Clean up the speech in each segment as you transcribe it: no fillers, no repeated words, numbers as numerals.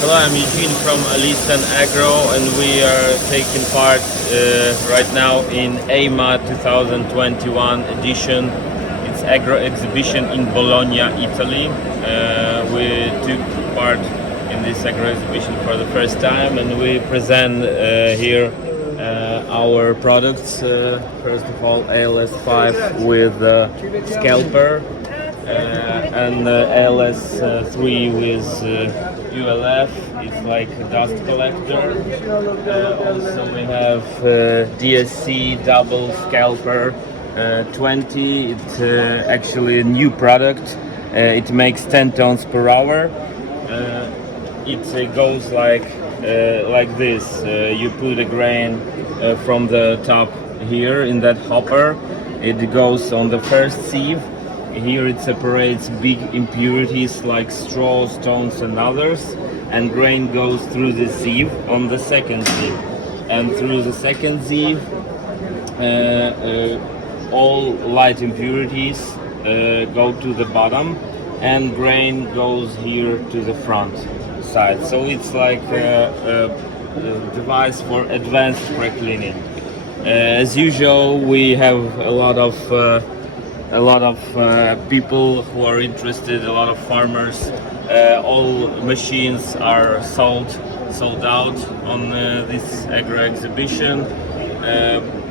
Hello, I'm Eugene from Alistan Agro, and we are taking part right now in Eima 2021 edition. It's agro exhibition in Bologna, Italy. We took part in this agro exhibition for the first time, and we present here our products. First of all, ALS-5 with scalper. And ALS-3 with ULF. It's like a dust collector. Also we have DSC double scalper 20. It's actually a new product. It makes 10 tons per hour. It goes like this. You put a grain from the top here in that hopper. It goes on the first sieve. Here it separates big impurities like straw, stones and others, and grain goes through the sieve on the second sieve. And through the second sieve, all light impurities go to the bottom, and grain goes here to the front side. So it's like a device for advanced pre-cleaning. As usual, we have a lot of people who are interested, a lot of farmers. All machines are sold out on this agro exhibition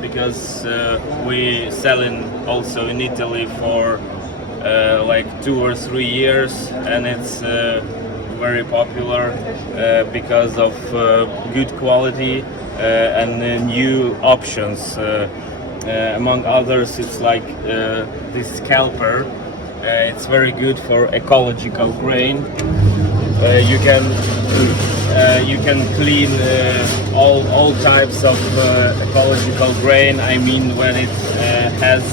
because we selling also in Italy for like 2 or 3 years, and it's very popular because of good quality and new options. Among others, it's like this scalper. It's very good for ecological grain. You can clean all types of ecological grain. I mean, when it has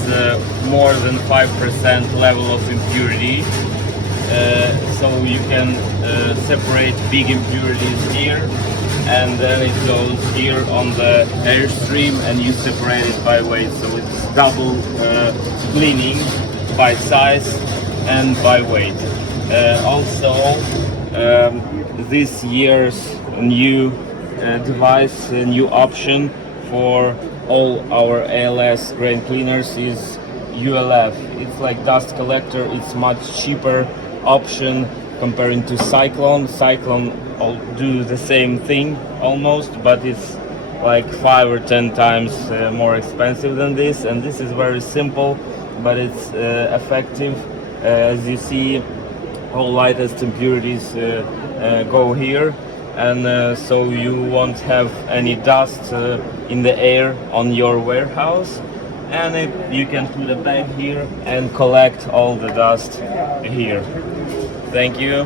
more than 5% level of impurity. So you can separate big impurities here, and then it goes here on the airstream, and you separate it by weight. So it's double cleaning by size and by weight. Also, this year's new device, a new option for all our ALS grain cleaners is ULF. It's like dust collector. It's much cheaper option comparing to Cyclone. Cyclone all do the same thing almost, but it's like 5 or 10 times more expensive than this, and this is very simple, but it's effective. As you see, all lightest impurities go here, and so you won't have any dust in the air on your warehouse, and you can put a bag here and collect all the dust here. Thank you.